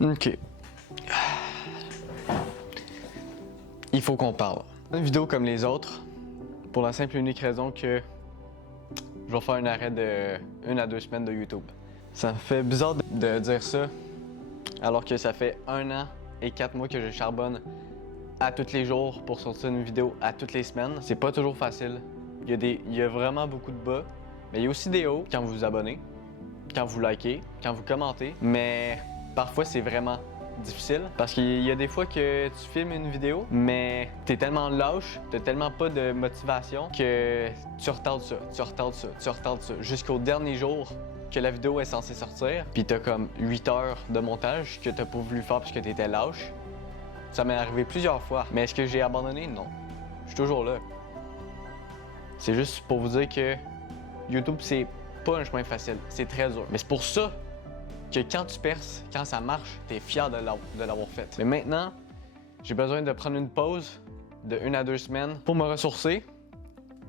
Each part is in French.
Ok. Il faut qu'on parle. Une vidéo comme les autres, pour la simple et unique raison que je vais faire un arrêt de 1 à 2 semaines de YouTube. Ça me fait bizarre de dire ça, alors que ça fait 1 an et 4 mois que je charbonne à tous les jours pour sortir une vidéo à toutes les semaines. C'est pas toujours facile. Il y a vraiment beaucoup de bas, mais il y a aussi des hauts quand vous vous abonnez, quand vous likez, quand vous commentez. Mais parfois, c'est vraiment difficile parce qu'il y a des fois que tu filmes une vidéo, mais t'es tellement lâche, t'as tellement pas de motivation que tu retardes ça, jusqu'au dernier jour que la vidéo est censée sortir. Puis t'as comme 8 heures de montage que t'as pas voulu faire parce que t'étais lâche. Ça m'est arrivé plusieurs fois. Mais est-ce que j'ai abandonné? Non. Je suis toujours là. C'est juste pour vous dire que YouTube, c'est pas un chemin facile. C'est très dur. Mais c'est pour ça que quand tu perces, quand ça marche, t'es fier de l'avoir fait. Mais maintenant, j'ai besoin de prendre une pause de 1 à 2 semaines pour me ressourcer,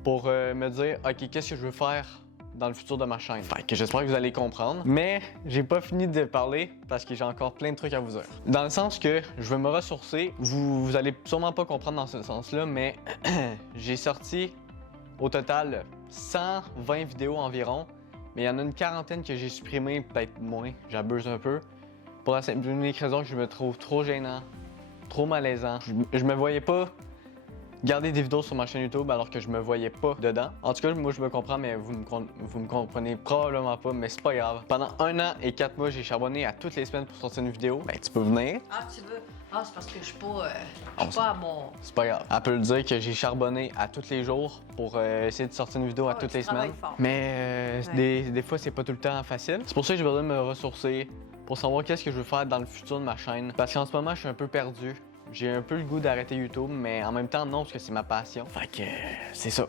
pour me dire, OK, qu'est-ce que je veux faire dans le futur de ma chaîne. Fait que j'espère que vous allez comprendre. Mais j'ai pas fini de parler parce que j'ai encore plein de trucs à vous dire. Dans le sens que je veux me ressourcer. Vous allez sûrement pas comprendre dans ce sens-là, mais j'ai sorti au total 120 vidéos environ. Mais il y en a une quarantaine que j'ai supprimées, peut-être moins, j'abuse un peu. Pour la simple et unique raison que je me trouve trop gênant, trop malaisant. Je me voyais pas garder des vidéos sur ma chaîne YouTube alors que je me voyais pas dedans. En tout cas, moi je me comprends, mais vous me comprenez probablement pas, mais c'est pas grave. Pendant 1 an et 4 mois, j'ai charbonné à toutes les semaines pour sortir une vidéo. Ben tu peux venir. Ah, tu veux? Ah, c'est parce que je suis pas à mon... C'est pas grave. Elle peut le dire que j'ai charbonné à tous les jours pour essayer de sortir une vidéo à toutes les semaines. Fort. Mais des fois, c'est pas tout le temps facile. C'est pour ça que j'ai besoin de me ressourcer pour savoir qu'est-ce que je veux faire dans le futur de ma chaîne. Parce qu'en ce moment, je suis un peu perdu. J'ai un peu le goût d'arrêter YouTube, mais en même temps, non, parce que c'est ma passion. Fait que c'est ça.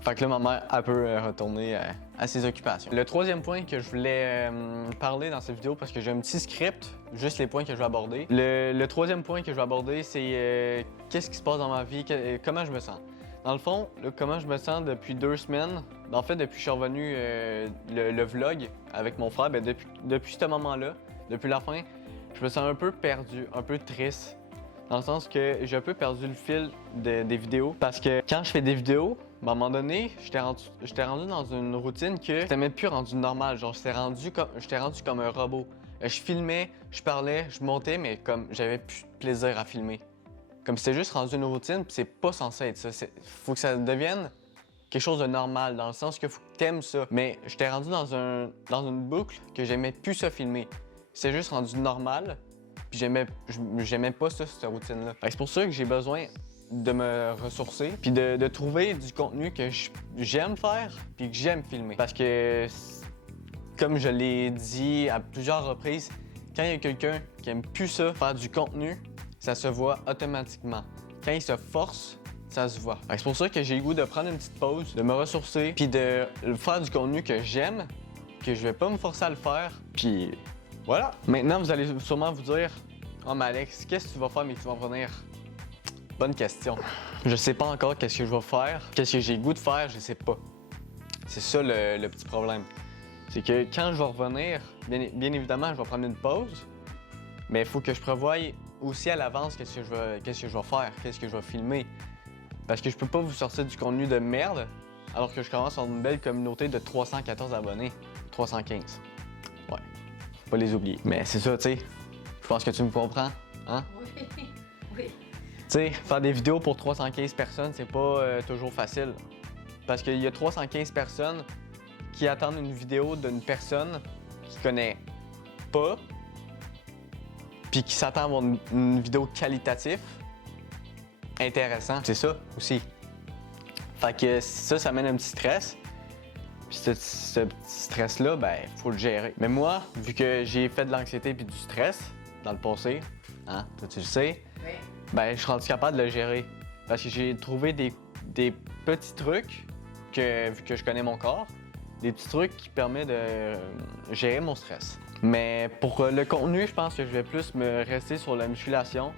Fait que là, ma mère, elle peut retourner à ses occupations. Le troisième point que je voulais parler dans cette vidéo, parce que j'ai un petit script, juste les points que je vais aborder. Le troisième point que je vais aborder, c'est qu'est-ce qui se passe dans ma vie, comment je me sens. Dans le fond, là, comment je me sens depuis 2 semaines, en fait, depuis que je suis revenu le vlog avec mon frère, ben, depuis ce moment-là, depuis la fin, je me sens un peu perdu, un peu triste. Dans le sens que j'ai un peu perdu le fil des vidéos. Parce que quand je fais des vidéos, à un moment donné, j'étais rendu dans une routine que j'étais même plus rendu normal. Genre, j'étais rendu comme un robot. Je filmais, je parlais, je montais, mais comme j'avais plus de plaisir à filmer. Comme c'était juste rendu une routine, puis c'est pas censé être ça. Faut que ça devienne quelque chose de normal, dans le sens que faut que t'aimes ça. Mais j'étais rendu dans une boucle que j'aimais plus ça filmer. C'est juste rendu normal. Puis j'aimais pas ça, cette routine-là. C'est pour ça que j'ai besoin de me ressourcer, puis de trouver du contenu que j'aime faire, puis que j'aime filmer. Parce que, comme je l'ai dit à plusieurs reprises, quand il y a quelqu'un qui aime plus ça, faire du contenu, ça se voit automatiquement. Quand il se force, ça se voit. C'est pour ça que j'ai le goût de prendre une petite pause, de me ressourcer, puis de faire du contenu que j'aime, que je vais pas me forcer à le faire, puis voilà. Maintenant, vous allez sûrement vous dire, oh mais Alex, qu'est-ce que tu vas faire mais tu vas revenir? Bonne question. Je sais pas encore qu'est-ce que je vais faire. Qu'est-ce que j'ai le goût de faire, je sais pas. C'est ça le petit problème. C'est que quand je vais revenir, bien évidemment, je vais prendre une pause. Mais il faut que je prévoie aussi à l'avance qu'est-ce que je vais faire, qu'est-ce que je vais filmer. Parce que je peux pas vous sortir du contenu de merde alors que je commence dans une belle communauté de 314 abonnés. 315. Ouais. Pas les oublier. Mais c'est ça, tu sais. Je pense que tu me comprends, hein? Oui, oui. Tu sais, faire des vidéos pour 315 personnes, c'est pas toujours facile. Parce qu'il y a 315 personnes qui attendent une vidéo d'une personne qui connaît pas, puis qui s'attend à avoir une vidéo qualitative, intéressant. C'est ça aussi. Fait que ça mène un petit stress. Puis ce petit stress-là, ben, faut le gérer. Mais moi, vu que j'ai fait de l'anxiété puis du stress dans le passé, hein, toi tu le sais, Oui. ben, je suis rendu capable de le gérer. Parce que j'ai trouvé des petits trucs, vu que je connais mon corps, des petits trucs qui permettent de gérer mon stress. Mais pour le contenu, je pense que je vais plus me rester sur la musculation.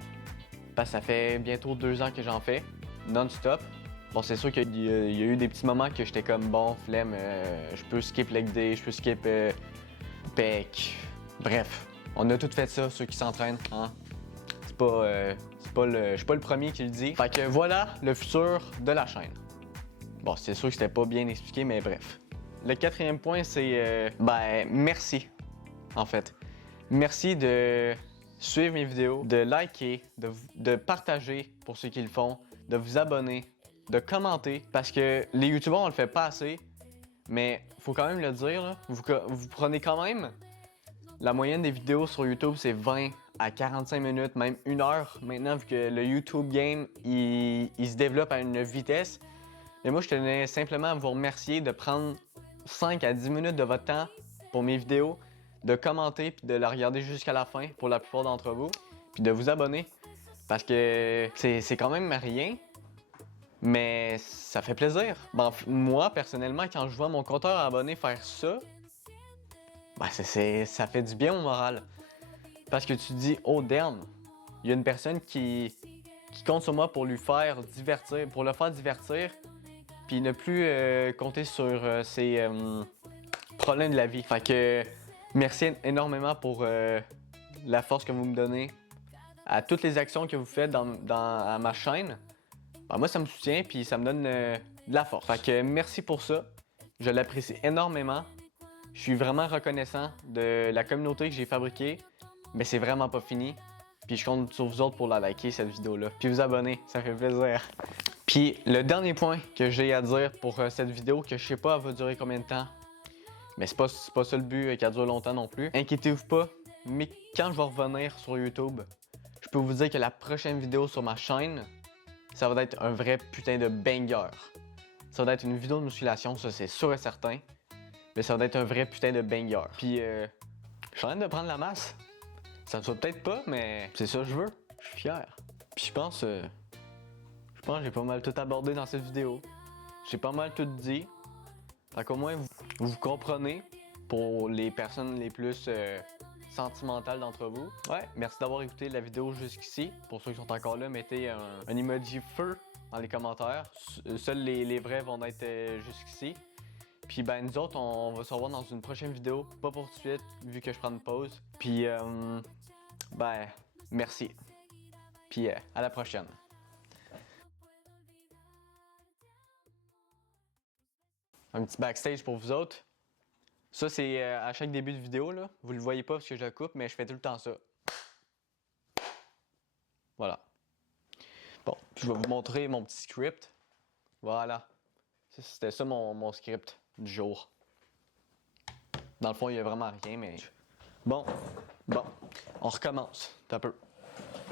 Parce que ça fait bientôt 2 ans que j'en fais, non-stop. Bon, c'est sûr qu'il y a eu des petits moments que j'étais comme bon, flemme, je peux skip leg day, je peux skip pec, bref. On a tous fait ça, ceux qui s'entraînent, hein? Je suis pas le premier qui le dit. Fait que voilà le futur de la chaîne. Bon, c'est sûr que c'était pas bien expliqué, mais bref. Le 4e point, c'est merci, en fait. Merci de suivre mes vidéos, de liker, de partager pour ceux qui le font, de vous abonner, de commenter, parce que les youtubeurs, on le fait pas assez, mais faut quand même le dire, là, vous prenez quand même, la moyenne des vidéos sur YouTube, c'est 20 à 45 minutes, même 1 heure, maintenant, vu que le YouTube game, il se développe à une vitesse. Mais moi, je tenais simplement à vous remercier de prendre 5 à 10 minutes de votre temps pour mes vidéos, de commenter puis de la regarder jusqu'à la fin pour la plupart d'entre vous, puis de vous abonner parce que c'est quand même rien, mais ça fait plaisir. Ben, moi, personnellement, quand je vois mon compteur abonné faire ça, ben ça fait du bien au moral. Parce que tu te dis, oh damn, il y a une personne qui compte sur moi pour lui faire divertir, pour le faire divertir, puis ne plus compter sur ses problèmes de la vie. Fait que merci énormément pour la force que vous me donnez, à toutes les actions que vous faites à ma chaîne. Ben, moi, ça me soutient puis ça me donne de la force. Fait que merci pour ça. Je l'apprécie énormément. Je suis vraiment reconnaissant de la communauté que j'ai fabriquée, mais c'est vraiment pas fini. Puis je compte sur vous autres pour la liker, cette vidéo-là. Puis vous abonner, ça fait plaisir. Puis le dernier point que j'ai à dire pour cette vidéo, que je sais pas elle va durer combien de temps, mais c'est pas ça le but qu'elle dure longtemps non plus. Inquiétez-vous pas, mais quand je vais revenir sur YouTube, je peux vous dire que la prochaine vidéo sur ma chaîne, ça va être un vrai putain de banger. Ça va être une vidéo de musculation, ça c'est sûr et certain. Mais ça va être un vrai putain de banger. Puis je suis en train de prendre la masse. Ça ne soit peut-être pas, mais c'est ça que je veux. Je suis fier. Puis je pense que j'ai pas mal tout abordé dans cette vidéo. J'ai pas mal tout dit. Fait qu'au moins vous comprenez pour les personnes les plus sentimentales d'entre vous. Ouais, merci d'avoir écouté la vidéo jusqu'ici. Pour ceux qui sont encore là, mettez un emoji feu dans les commentaires. Seuls les vrais vont être jusqu'ici. Puis ben nous autres, on va se revoir dans une prochaine vidéo. Pas pour tout de suite, vu que je prends une pause. Puis ben merci. Puis à la prochaine. Un petit backstage pour vous autres. Ça, c'est à chaque début de vidéo, là. Vous le voyez pas parce que je la coupe, mais je fais tout le temps ça. Voilà. Bon, puis je vais vous montrer mon petit script. Voilà. C'était ça mon script du jour. Dans le fond, il n'y a vraiment rien, mais... Bon, on recommence. T'as peu.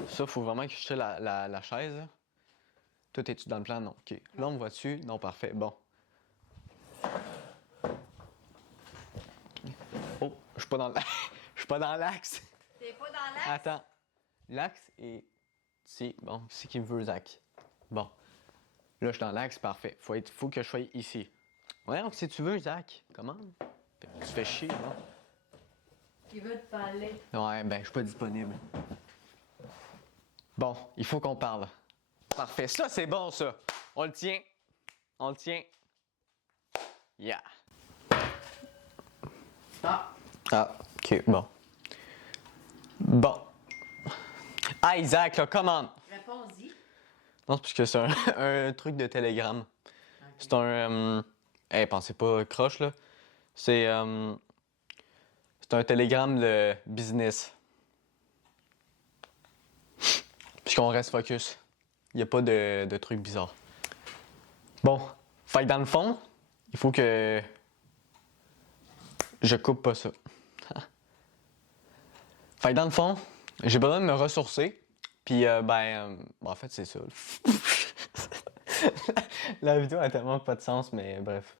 Ça, faut vraiment que je tire la chaise. Tout est-tu dans le plan? Non. OK. Là, on me voit dessus? Non, parfait. Bon. Oh, je suis pas dans l'axe. Je suis pas dans l'axe. T'es pas dans l'axe? Attends. L'axe est ici. Bon, c'est qui me veut, Zach. Bon. Là, je suis dans l'axe, parfait. Faut que je sois ici. Ouais, donc si tu veux, Zach, comment? Tu fais chier, non? Il veut te parler. Ouais, ben, je suis pas disponible. Bon, il faut qu'on parle. Parfait. Ça, c'est bon, ça. On le tient. On le tient. Yeah. Ah, OK, bon. Bon. Ah, Isaac, là, comment? Réponds-y. Non, c'est parce que c'est un truc de Telegram. Okay. C'est un... Hey, pensez pas croche, là. C'est un Telegram de business. Puisqu'on reste focus. Il n'y a pas de trucs bizarres. Bon. Fait que dans le fond, il faut que je coupe pas ça. Fait que dans le fond, j'ai besoin de me ressourcer. Puis, en fait, c'est ça. La vidéo a tellement pas de sens, mais bref.